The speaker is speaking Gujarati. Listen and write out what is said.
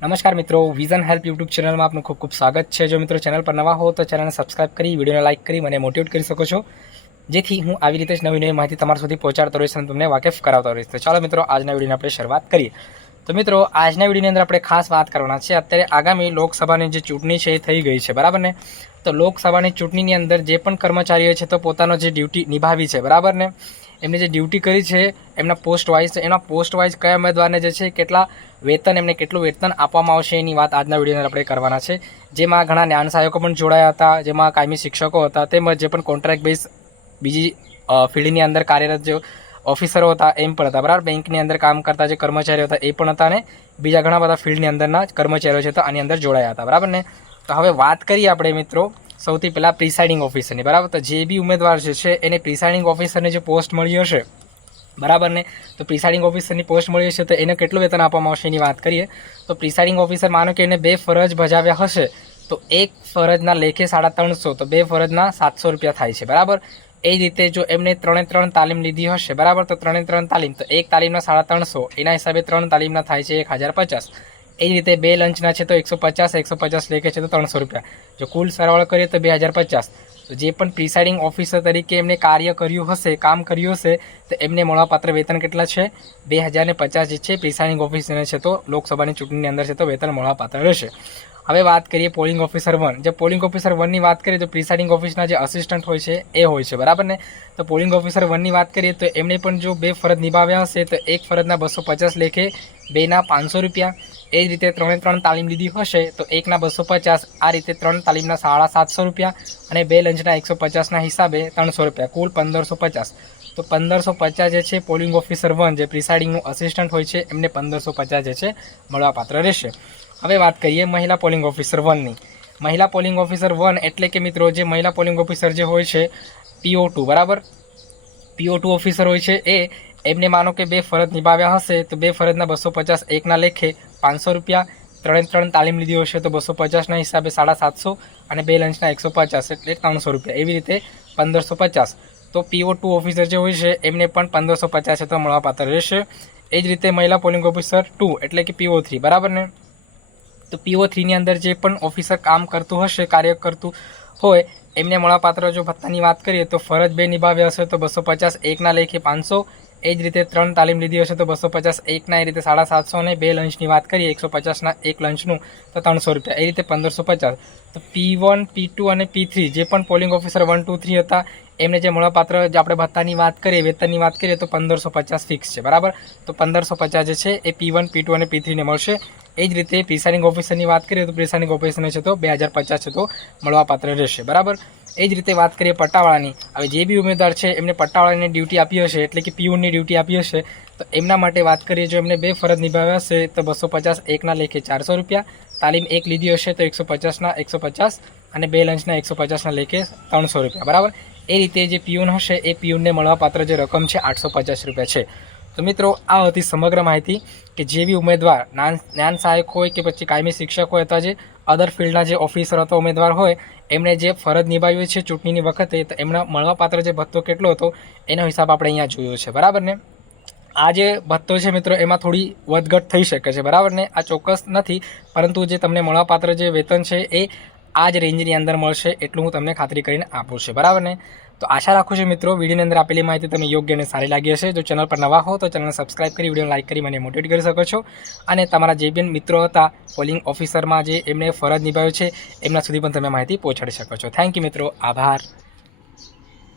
નમસ્કાર મિત્રો, વિઝન હેલ્પ યુટ્યુબ ચેનલમાં આપનું ખૂબ ખૂબ સ્વાગત છે। જો મિત્રો ચેનલ પર નવા હો તો ચેનલને સબસ્ક્રાઇબ કરી વિડીયોને લાઇક કરી મને મોટિવેટ કરી શકો છો, જેથી હું આવી રીતે જ નવી નવી માહિતી તમારા સુધી પહોંચાડતો રહીશ અને તમને વાકેફ કરાવતો રહીશ। તો ચાલો મિત્રો, આજના વિડીયોની આપણે શરૂઆત કરીએ। તો મિત્રો, આજના વિડીયોની અંદર આપણે ખાસ વાત કરવાના છે અત્યારે આગામી લોકસભાની જે ચૂંટણી છે એ થઈ ગઈ છે, બરાબર ને। તો લોકસભાની ચૂંટણીની અંદર જે પણ કર્મચારીઓ છે તો પોતાનો જે ડ્યુટી નિભાવી છે, બરાબર ને, એમને જે ડ્યુટી કરી છે એમના પોસ્ટ વાઇઝ, એના પોસ્ટ વાઇઝ કયા ઉમેદવારને જે છે કેટલા વેતન, એમને કેટલું વેતન આપવામાં આવશે એની વાત આજના વિડીયોની અંદર આપણે કરવાના છે। જેમાં ઘણા જ્ઞાન સહાયકો પણ જોડાયા હતા, જેમાં કાયમી શિક્ષકો હતા, તેમજ જે પણ કોન્ટ્રાક્ટ બેઝ બીજી ફિલ્ડની અંદર કાર્યરત જે ઓફિસરો હતા એમ પણ હતા, બરાબર। બેંકની અંદર કામ કરતા જે કર્મચારીઓ હતા એ પણ હતા અને બીજા ઘણા બધા ફિલ્ડની અંદરના કર્મચારીઓ છે તો આની અંદર જોડાયા હતા, બરાબર ને। તો હવે વાત કરીએ આપણે મિત્રો સૌથી પહેલાં પ્રિસાઇડિંગ ઓફિસરની, બરાબર। તો જે બી ઉમેદવાર છે એને પ્રિસાઇડિંગ ઓફિસરની જે પોસ્ટ મળી હશે, બરાબર ને, તો પ્રિસાઇડિંગ ઓફિસરની પોસ્ટ મળી હશે તો એને કેટલું વેતન આપવામાં આવશે એની વાત કરીએ તો પ્રિસાઇડિંગ ઓફિસર માનો કે એને 2 ફરજ બજાવ્યા હશે તો એક ફરજના લેખે 350, તો 2 ફરજના 700 રૂપિયા થાય છે, બરાબર। એ જ રીતે જો એમને 3 તાલીમ લીધી હશે, બરાબર, તો 3 તાલીમ, તો એક તાલીમના 350, એના હિસાબે 3 તાલીમના થાય છે 1050। એ જ રીતે 2 લંચના છે તો 150 લેખે છે તો 300 રૂપિયા, જો કુલ સરવાળો કરીએ તો 2050। તો જે પણ પ્રિસાઇડિંગ ઓફિસર તરીકે એમને કાર્ય કર્યું હશે, કામ કર્યું હશે, તો એમને મળવાપાત્ર વેતન કેટલા છે 2050 જે છે પ્રિસાઇડિંગ ઓફિસરને છે તો લોકસભાની ચૂંટણીની અંદર છે તો વેતન મળવાપાત્ર રહેશે। હવે વાત કરીએ પોલિંગ ઓફિસર 1। જે પોલિંગ ઓફિસર 1ની વાત કરીએ તો પ્રિસાઇડિંગ ઓફિસના જે અસિસ્ટન્ટ હોય છે એ હોય છે, બરાબર ને। તો પોલિંગ ઓફિસર 1ની વાત કરીએ તો એમને પણ જો 2 ફરજ નિભાવ્યા હશે તો એક ફરજના 250 લેખે, 2ના 500 રૂપિયા। એ જ રીતે 3 તાલીમ લીધી હશે તો એકના 250, આ રીતે 3 તાલીમના 750 રૂપિયા અને 2 લંચના 150ના હિસાબે 300 રૂપિયા, કુલ 1550। તો 1550 જે છે પોલિંગ ઓફિસર 1 જે પ્રિસાઇડિંગનું અસિસ્ટન્ટ હોય છે એમને 1550 જે છે મળવાપાત્ર રહેશે। હવે વાત કરીએ મહિલા પોલિંગ ઓફિસર 1ની। મહિલા પોલિંગ ઓફિસર 1 એટલે કે મિત્રો જે મહિલા પોલિંગ ઓફિસર જે હોય છે PO2, બરાબર, PO2 ઓફિસર હોય છે એ એમને માનો કે 2 ફરજ નિભાવ્યા હશે તો 2 ફરજના 250, એકના લેખે 500 રૂપિયા, 3 તાલીમ લીધી હશે તો 250ના હિસાબે 750 અને 2 લંચના 150 એટલે 300 રૂપિયા, એવી રીતે 1550। તો PO2 ઓફિસર જે હોય છે એમને પણ 1550 તો મળવાપાત્ર રહેશે। એ જ રીતે મહિલા પોલિંગ ઓફિસર 2 એટલે કે PO3, બરાબર ને, તો PO3ની અંદર જે પણ ઓફિસર કામ કરતું હશે, કાર્ય કરતું હોય, એમને મળવાપાત્ર જો ભત્તાની વાત કરીએ તો ફરજ 2 નિભાવ્યા હશે તો 250, એકના લેખે 500। એ જ રીતે 3 તાલીમ લીધી હશે તો 250, એકના, એ રીતે 750 અને 2 લંચની વાત કરીએ 150ના એક લંચનું તો 300 રૂપિયા, એ રીતે 1550। તો P1, P2 અને P3 જે પણ પોલિંગ ઓફિસર 1, 2, 3 હતા એમને જે મળવાપાત્ર જે આપણે ભત્તાની વાત કરીએ, વેતનની વાત કરીએ તો 1550 ફિક્સ છે, બરાબર। તો 1550 જે છે એ P1, P2 અને P3ને મળશે। એ જ રીતે પ્રિસાઇડિંગ ઓફિસરની વાત કરીએ તો પ્રિસાઇડિંગ ઓફિસરને છે તો 2050 છે તો મળવાપાત્ર રહેશે, બરાબર। એ જ રીતે વાત કરીએ પટ્ટાવાળાની। હવે જે બી ઉમેદવાર છે એમને પટ્ટાવાળાની ડ્યુટી આપી હશે એટલે કે પીઓની ડ્યુટી આપી હશે તો એમના માટે વાત કરીએ જો એમને 2 ફરજ નિભાવ્યા હશે તો 250, એકના લેખે 400 રૂપિયા, તાલીમ 1 લીધી હશે તો 150ના 150 અને 2 લંચના 150ના લેખે 300 રૂપિયા, બરાબર। એ રીતે જે પીઓન હશે એ પીઓનને મળવાપાત્ર જે રકમ છે 850 રૂપિયા છે। તો મિત્રો, આ હતી સમગ્ર માહિતી કે જે બી ઉમેદવાર જ્ઞાન સહાયક હોય કે પછી કાયમી શિક્ષક હોય અથવા જે અધર ફિલ્ડના જે ઓફિસર અથવા ઉમેદવાર હોય એમણે જે ફરજ નિભાવી છે ચૂંટણીની વખતે તો એમના મળવાપાત્ર જે ભથ્થો કેટલો હતો એનો હિસાબ આપણે અહીંયા જોયો છે, બરાબર ને। આ જે ભથ્થો છે મિત્રો એમાં થોડી વધઘટ થઈ શકે છે, બરાબર ને, આ ચોક્કસ નથી, પરંતુ જે તમને મળવાપાત્ર જે વેતન છે એ આ જ રેન્જની અંદર મળશે એટલું હું તમને ખાતરી કરીને આપું છું, બરાબર ને। તો આશા રાખું છું મિત્રો વિડીયોની અંદર આપેલી માહિતી તમને યોગ્ય અને સારી લાગી હશે। જો ચેનલ પર નવા હો તો ચેનલને સબસ્ક્રાઇબ કરી વિડીયોને લાઇક કરી મને મોટિવેટ કરી શકો છો અને તમારા જે બી મિત્રો હતા પોલિંગ ઓફિસરમાં જે એમને ફરજ નિભાવ્યો છે એમના સુધી પણ તમે માહિતી પહોંચાડી શકો છો। થેન્ક યુ મિત્રો, આભાર।